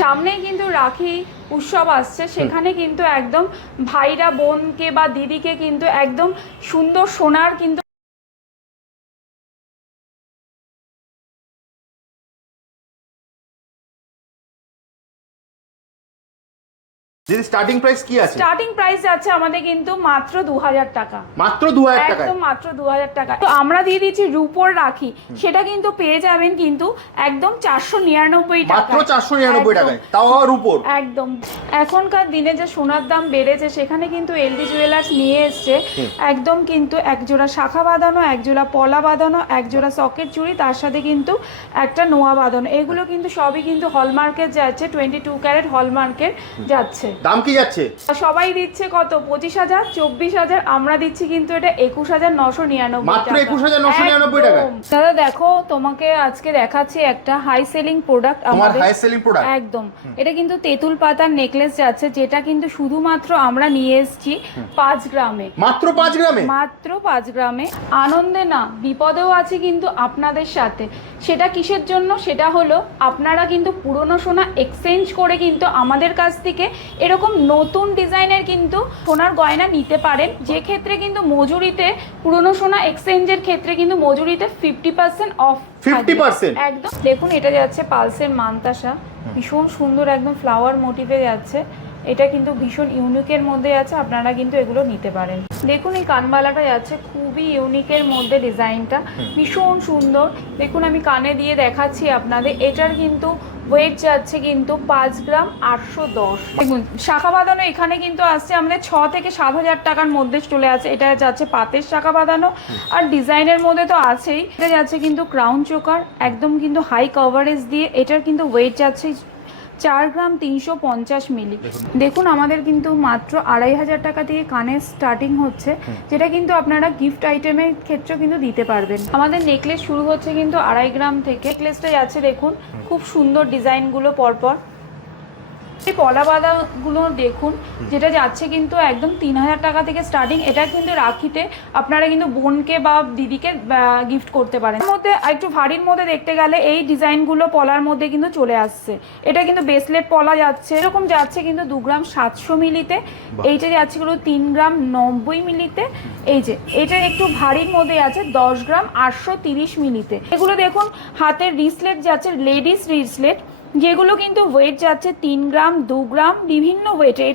সামনেই কিন্তু রাখি উৎসব আসছে। সেখানে কিন্তু একদম ভাইরা বোনকে বা দিদিকে কিন্তু একদম সুন্দর সোনার কিন্তু দিদি স্টার্টিং প্রাইস কি আছে? স্টার্টিং প্রাইস যাচ্ছে আমাদের কিন্তু মাত্র দু হাজার টাকা। মাত্র দু হাজার টাকায়? একদম মাত্র দু হাজার টাকা। তো আমরা দিয়ে দিচ্ছি রুপোর রাখি। সেটা কিন্তু পেয়ে যাবেন কিন্তু একদম চারশো নিরানব্বই টাকা। মাত্র চারশো নিরানব্বই টাকায়। তাও আবার একদম। এখনকার দিনে যে সোনার দাম বেড়েছে সেখানে কিন্তু এলডি জুয়েলার্স নিয়ে এসছে। একদম কিন্তু এক জোড়া শাখা বাঁধানো এক জোড়া পলা বাঁধানো এক জোড়া সকেট চুড়ি তার সাথে কিন্তু একটা নোয়া বাঁধানো। এগুলো কিন্তু সবই কিন্তু হলমার্কের যাচ্ছে টোয়েন্টি টু ক্যারেট হলমার্কের যাচ্ছে। দাম কি যাচ্ছে? সবাই দিচ্ছে কত? পঁচিশ হাজার? চব্বিশ হাজার? আমরা দিচ্ছি কিন্তু এটা একুশ হাজার নশো নিরানব্বই মাত্র টাকা। 21,999 টাকা। দাদা দেখো তোমাকে আজকে দেখাচ্ছি একটা হাই সেলিং প্রোডাক্ট আমাদের। হাই সেলিং প্রোডাক্ট একদম। এটা কিন্তু তেঁতুল পাতার নেকলেস যাচ্ছে যেটা কিন্তু শুধুমাত্র আমরা নিয়ে এসেছি পাঁচ গ্রামে। মাত্র পাঁচ গ্রামে? মাত্র পাঁচ গ্রামে। আনন্দে না বিপদেও আছে কিন্তু আপনাদের সাথে। সেটা কিসের জন্য? সেটা হলো আপনারা কিন্তু পুরনো সোনা এক্সচেঞ্জ করে কিন্তু আমাদের কাছ থেকে এরকম নতুন ডিজাইনের কিন্তু সোনার গয়না নিতে পারেন। যে ক্ষেত্রে কিন্তু মজুরিতে পুরনো সোনা এক্সচেঞ্জের ক্ষেত্রে কিন্তু মজুরিতে ফিফটি পার্সেন্ট অফ 50% একদম। দেখুন এটা যাচ্ছে পালসের মানতাসা। ভীষণ সুন্দর একদম ফ্লাওয়ার মোটিভে যাচ্ছে। এটা কিন্তু ভীষণ ইউনিকের মধ্যে আছে আপনারা কিন্তু এগুলো নিতে পারেন। দেখুন এই কানবালাটা যাচ্ছে খুবই ইউনিকের মধ্যে ডিজাইনটা ভীষণ সুন্দর। দেখুন আমি কানে দিয়ে দেখাচ্ছি আপনাদের। এটার কিন্তু ওয়েট যাচ্ছে কিন্তু পাঁচ গ্রাম আটশো দশ। দেখুন শাখা বাঁধানো এখানে কিন্তু আসছে, আমাদের ছ থেকে সাত হাজার টাকার মধ্যে চলে আছে এটা যাচ্ছে পাতের শাখা বাঁধানো আর ডিজাইনের মধ্যে তো আছেই। এটা যাচ্ছে কিন্তু ক্রাউন চোকার একদম কিন্তু হাই কভারেজ দিয়ে, এটার কিন্তু ওয়েট যাচ্ছে চার গ্রাম তিনশো পঞ্চাশ মিলি। দেখুন। আমাদের কিন্তু মাত্র আড়াই হাজার টাকা থেকে কানের স্টার্টিং হচ্ছে যেটা কিন্তু আপনারা গিফট আইটেমের ক্ষেত্রেও কিন্তু দিতে পারবেন। আমাদের নেকলেস শুরু হচ্ছে কিন্তু আড়াই গ্রাম থেকে। নেকলেসটাই আছে দেখুন খুব সুন্দর ডিজাইনগুলো পরপর। এই পলা বাঁধাগুলো দেখুন যেটা যাচ্ছে কিন্তু একদম তিন হাজার টাকা থেকে স্টার্টিং এটা কিন্তু রাখিতে আপনারা কিন্তু বোনকে বা দিদিকে গিফট করতে পারেন। মধ্যে একটু ভারীর মধ্যে দেখতে গেলে এই ডিজাইনগুলো পলার মধ্যে কিন্তু চলে আসছে। এটা কিন্তু বেসলেট পলা যাচ্ছে এরকম যাচ্ছে কিন্তু দু গ্রাম সাতশো মিলিতে। এইটা যাচ্ছে গুলো তিন গ্রাম নব্বই মিলিতে। এই যে এটা একটু ভারীর মধ্যে আছে দশ গ্রাম আটশো তিরিশ মিলিতে। এগুলো দেখুন হাতের রিসলেট যাচ্ছে লেডিস রিসলেট যেগুলো কিন্তু ওয়েট যাচ্ছে তিন গ্রাম দু গ্রাম বিভিন্ন ওয়েটে